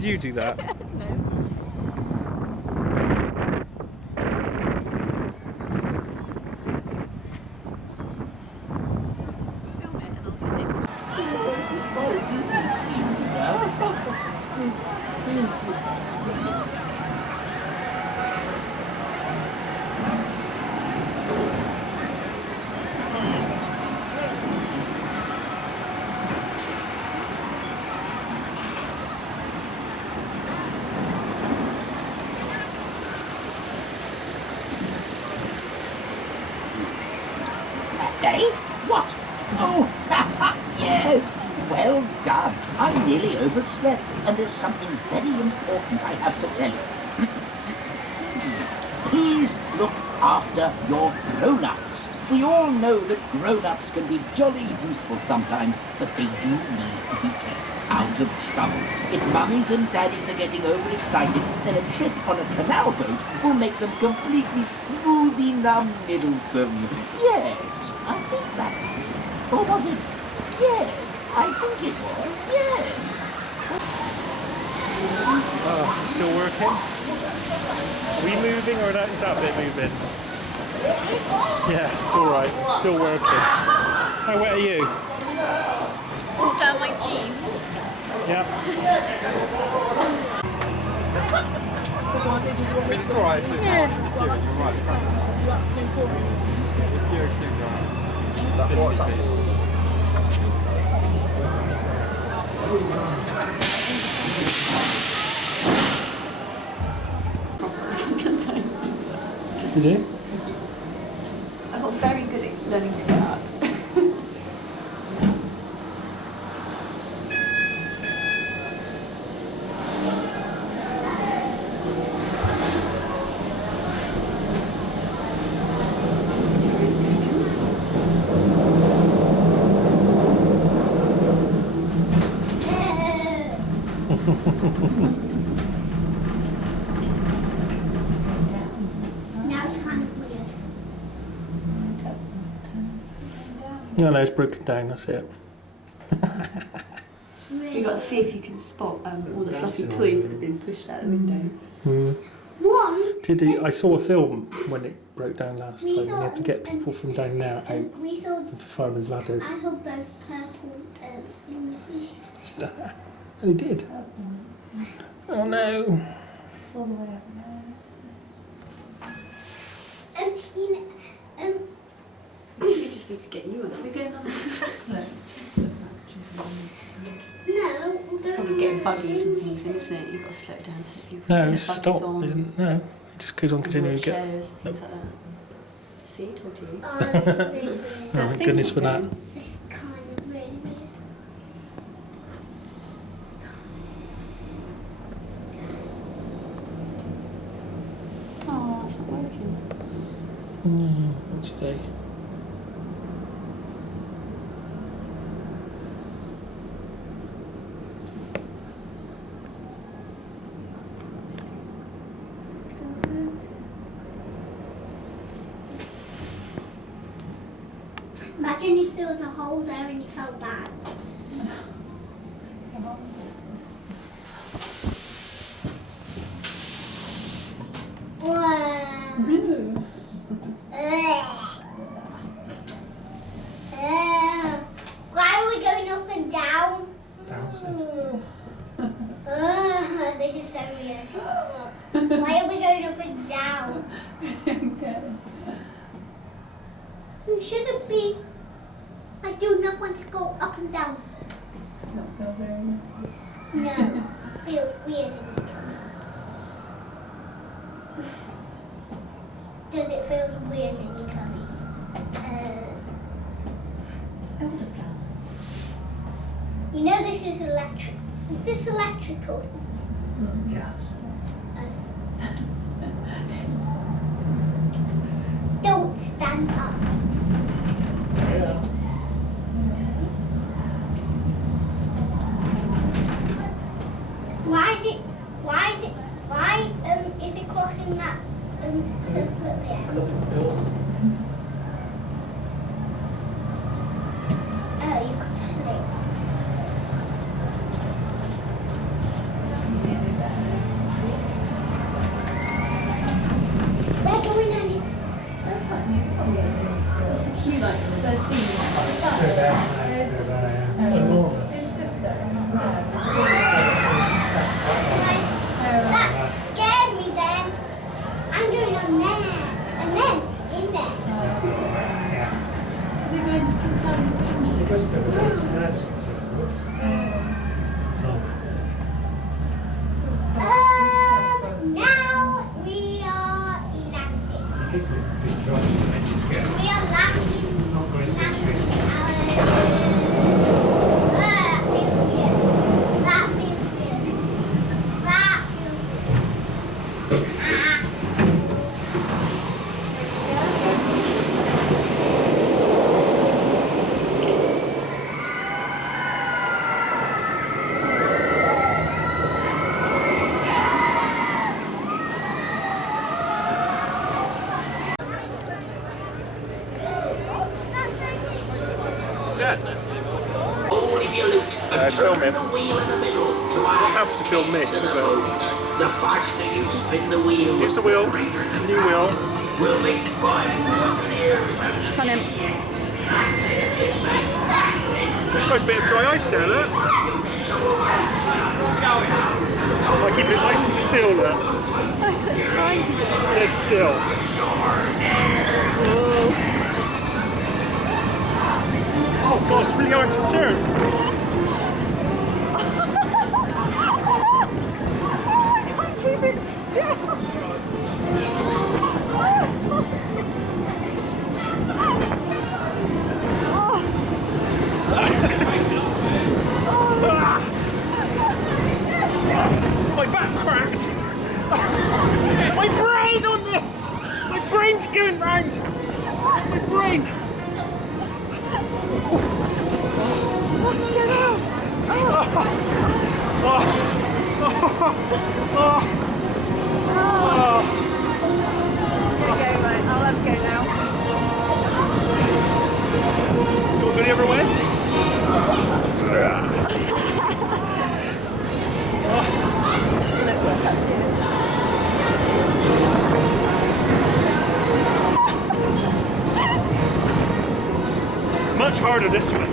Did you do that? No. Film it and I'll stick. Eh? What? Oh, yes. Well done. I nearly overslept, and there's something very important I have to tell you. Please look after your grown-ups. We all know that grown-ups can be jolly useful sometimes, but they do need to be kept out of trouble. If mummies and daddies are getting overexcited, then a trip on a canal boat will make them completely smoothie numb Middlesome. Yes, I think that was it. Or was it? Yes, I think it was. Yes. Oh, still working? Are we moving or is that bit moving? Yeah, it's alright. Still working. How wet are you? All down my jeans. Yeah. It's alright. That's what's up. Did you? I got very good at learning to get up. Now it's kind of weird. No, it's broken down, that's it. You've got to see if you can spot all the fluffy toys that have been pushed out the window. One, I saw a film when it broke down last time. We had to get people from down there out we saw, with firemen's ladders. I saw both purple fish. And he did. Oh no. All the way up there. You know, We just need to get you on it. We're going on. no, we're Probably going getting on buggies and things, isn't it? You've got to slow it down so people No, get the stop. buggies on. Isn't, no, it just goes on continuing to get. Chairs, things like that. See, told you. Oh, this is really weird. Oh, thank goodness for that. This is kind of really weird. Oh, it's not working. What's today? Imagine if there was a hole there and you felt bad. Whoa. Why are we going up and down? This is so weird. Why are we going up and down? We shouldn't be. I do not want to go up and down. No, feels weird in the tummy. Does it feel weird in your tummy? You know this is electric. Is this electrical? Yes. Don't stand up. Yeah. Why is it crossing that circle at the end? Because it does. Oh, you could slip. Filming. I have to film this, but the faster you spin the wheel, here's the wheel, new wheel. We'll make 5 years out of Come in. Nice bit of dry ice there, look. I keep it nice and still, look. Dead still. Oh God, it's really hard to turn. Keep it still. My back cracked. My brain on this. My brain's going round. My brain. Get out. Okay, right, I'll have a go now. Do you want to go the other way? Look what's up here. Much harder this way.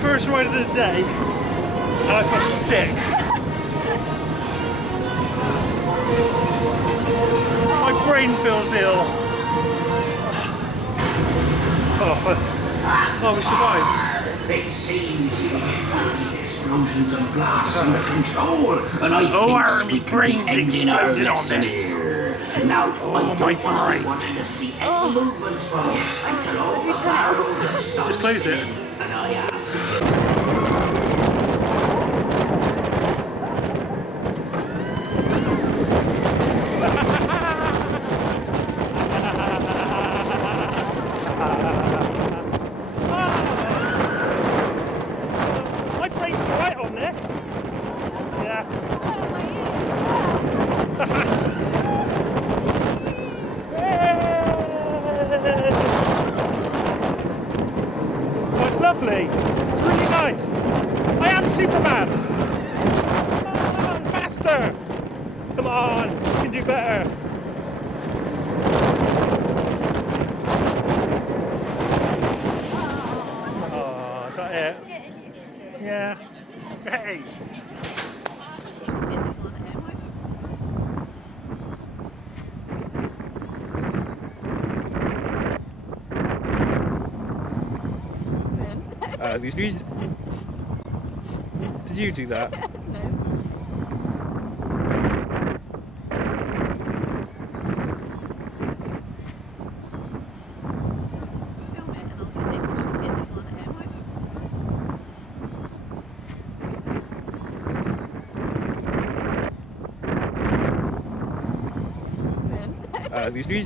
First ride of the day, and I feel sick. My brain feels ill. Oh, we survived. It seems you have these explosions of glass under control, and I think my brain's exploded on this. Here. Now, I don't want to be wanting to see any movements from you until all the barrels have stopped. Just close it. And I ask. My brain's right on this. Yeah. Oh, it's lovely. It's really nice. I am Superman. Come on, faster. Come on, you can do better. Oh, is that it? Yeah. Hey. It's on air. Did you do that? No. Film it and I'll stick it's on air. Did you